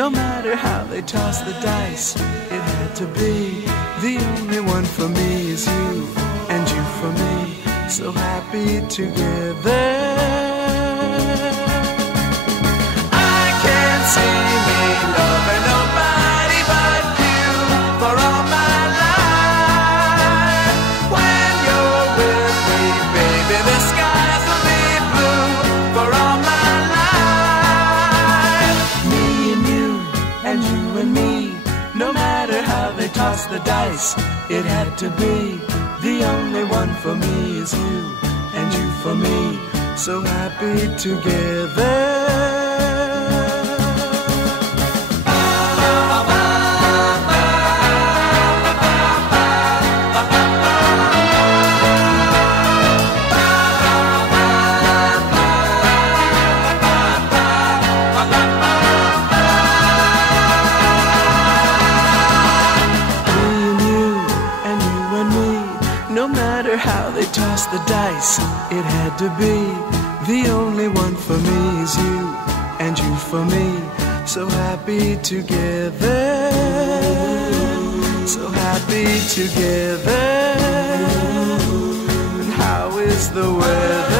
No matter how they toss the dice, it had to be. The only one for me is you, and you for me, so happy together. I can't see me loving nobody but you for all my life. When you're with me, baby, the skies will be blue for all my life. Me and you, and you and me, no matter how they toss the dice, it had to be. The only one for me is you, and you for me, so happy together. How they toss the dice, it had to be. The only one for me is you, and you for me, so happy together. So happy together. And how is the weather?